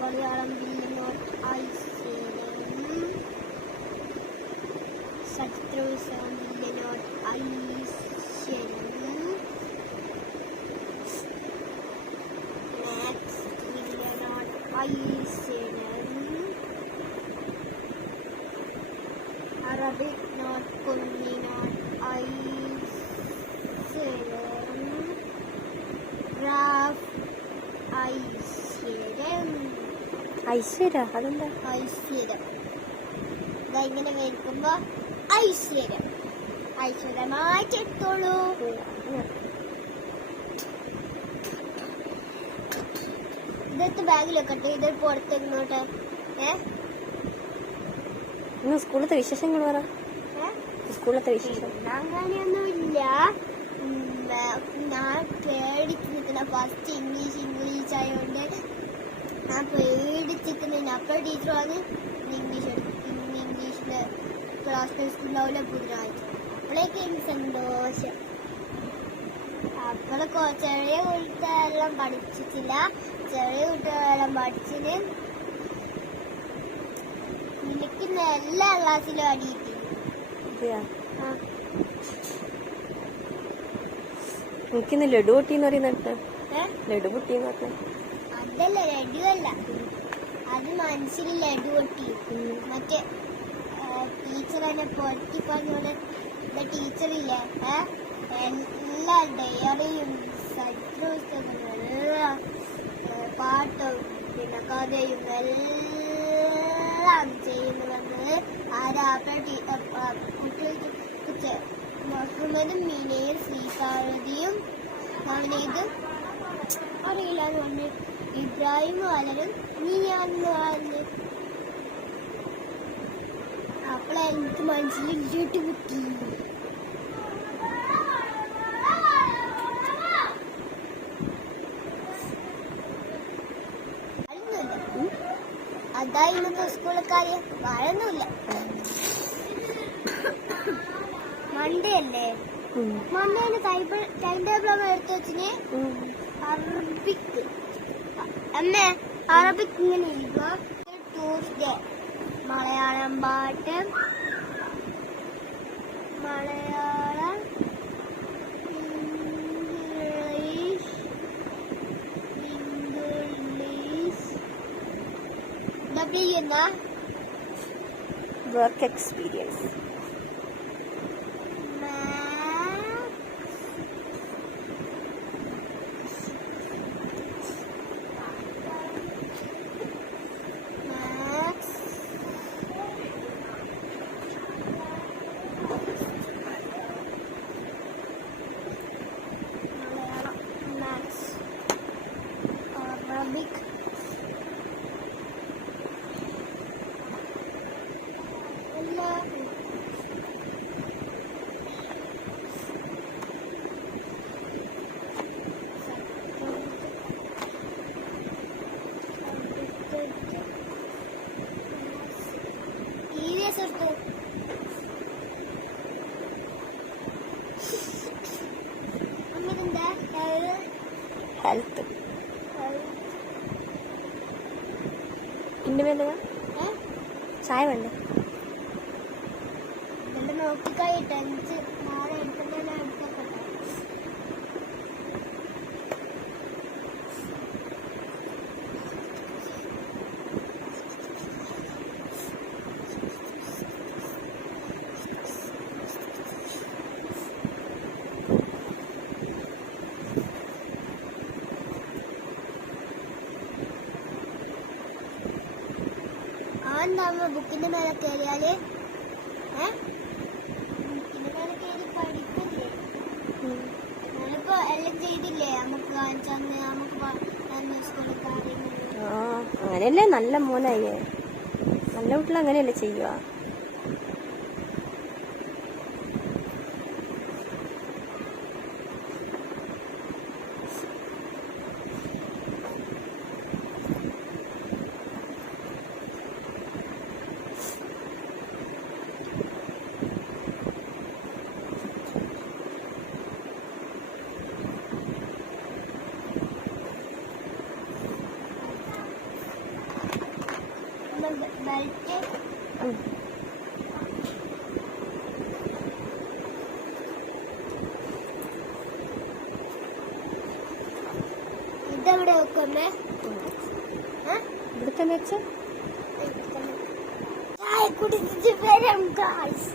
Malayalam not ഐശ്വര്യം ശത്രു note ഐശ്വര്യം നെക്സ്റ്റ് നോട്ട് ഐശ്വര്യം അറബിക് നോട്ട് കുഞ്ഞി നോട്ട് ഐശ്വര്യം റാഫ് ഐശ്വര്യം ഐശ്വര്യ അതെന്താ? ഐശ്വര്യം. ഇതാ ഇങ്ങനെ കേൾക്കുമ്പോ ഐശ്വര്യം. ഐശ്വര്യമായിട്ട് എടുത്തോളൂ ഇതെടുത്ത് ബാഗിൽ വെക്കട്ടെ. ഇത് പുറത്തേക്ക് ഇങ്ങോട്ട് ഏ? ഇന്ന് സ്കൂളിലത്തെ വിശേഷങ്ങൾ പറ. സ്കൂളത്തെ സ്കൂളിലത്തെ വിശേഷം. അങ്ങനെയൊന്നുമില്ല ഞാൻ പേടിച്ച് നിൽക്കുന്ന ഫസ്റ്റ് ഇംഗ്ലീഷ് ഇംഗ്ലീഷ് ആയതുകൊണ്ട് ഞാൻ പേടിച്ചിരിക്കുന്നതിന് അപ്പോൾ ടീച്ചർ വന്ന് ഇംഗ്ലീഷ് എടുക്കും ഇംഗ്ലീഷിലെ ക്ലാസ് ടെസ്റ്റ് ഉണ്ടാവില്ല ബുധനാഴ്ച അപ്പോഴേക്ക് എനിക്ക് സന്തോഷം. അപ്പോൾ ചെറിയ കുട്ടികളെല്ലാം പഠിച്ചിട്ടില്ല. ചെറിയ കുട്ടികളെല്ലാം പഠിച്ചിന് എനിക്ക് എല്ലാ ക്ലാസ്സിലും അടി എനിക്കിന്ന് ലഡു കുട്ടി. എന്ന് പറയുന്നിട്ട് ലഡു കുട്ടി എന്ന് പറഞ്ഞ. അതല്ല ലഡു അല്ല അത് മനസ്സിൽ ലഡു പൊട്ടിയിരിക്കുന്നു. മറ്റേ ടീച്ചർ എന്നെ പൊട്ടി പറഞ്ഞോട് ടീച്ചറില്ലേ? എല്ലാ ഡയറിയും എല്ലാം പാട്ടും പിന്നെ കഥയും എല്ലാം ചെയ്യുന്നു വന്നത് ആരാ? കുട്ടികൾക്ക് മുഹമ്മദും മീനയും ശ്രീകാരതിയും നവനീതും പറഞ്ഞു ഇബ്രാഹിം വളരും നീയാന്ന് പറഞ്ഞു അപ്പോഴാ എനിക്ക് മനസ്സിലിട്ട് കുത്തി വാഴൊന്നുമില്ല. അതാ ഇന്നത്തെ സ്കൂളിലെ കാര്യം. മണ്ടേ അല്ലേ? മമ്മേന്റെ ടൈം ടേബിൾ എടുത്തു വെച്ചിന്. അമ്മേ അറബിക് ഇങ്ങനെ എഴുതുക. മലയാളം പാട്ട് മലയാളം ഇംഗ്ലീഷ് ഇംഗ്ലീഷ് ഇതൊക്കെ ചെയ്യുന്ന work experience maths Malayalam maths Arabic എല്ലാ EVS എടുത്തു അമ്മതെന്താ ഹെൽത്ത്. ഇന്റെ മേലെ ചായ വേണ്ടേ? നോക്കിക്കായി ടെൻത്ത് ആ എന്താ ബുക്കിന്റെ മേലെ കയറിയാൽ ചെയ്തില്ലേ? നമുക്ക് നമുക്ക് അങ്ങനെയല്ലേ? നല്ല മോനായി. നല്ല കുട്ടികൾ അങ്ങനെയല്ലേ ചെയ്യുക? ഇതെവിടെ വെക്കുന്നേ? ഇവിടെ തന്നെ വെച്ച. ചായ കുടിച്ചിട്ട് വരാം ഗായ്സ്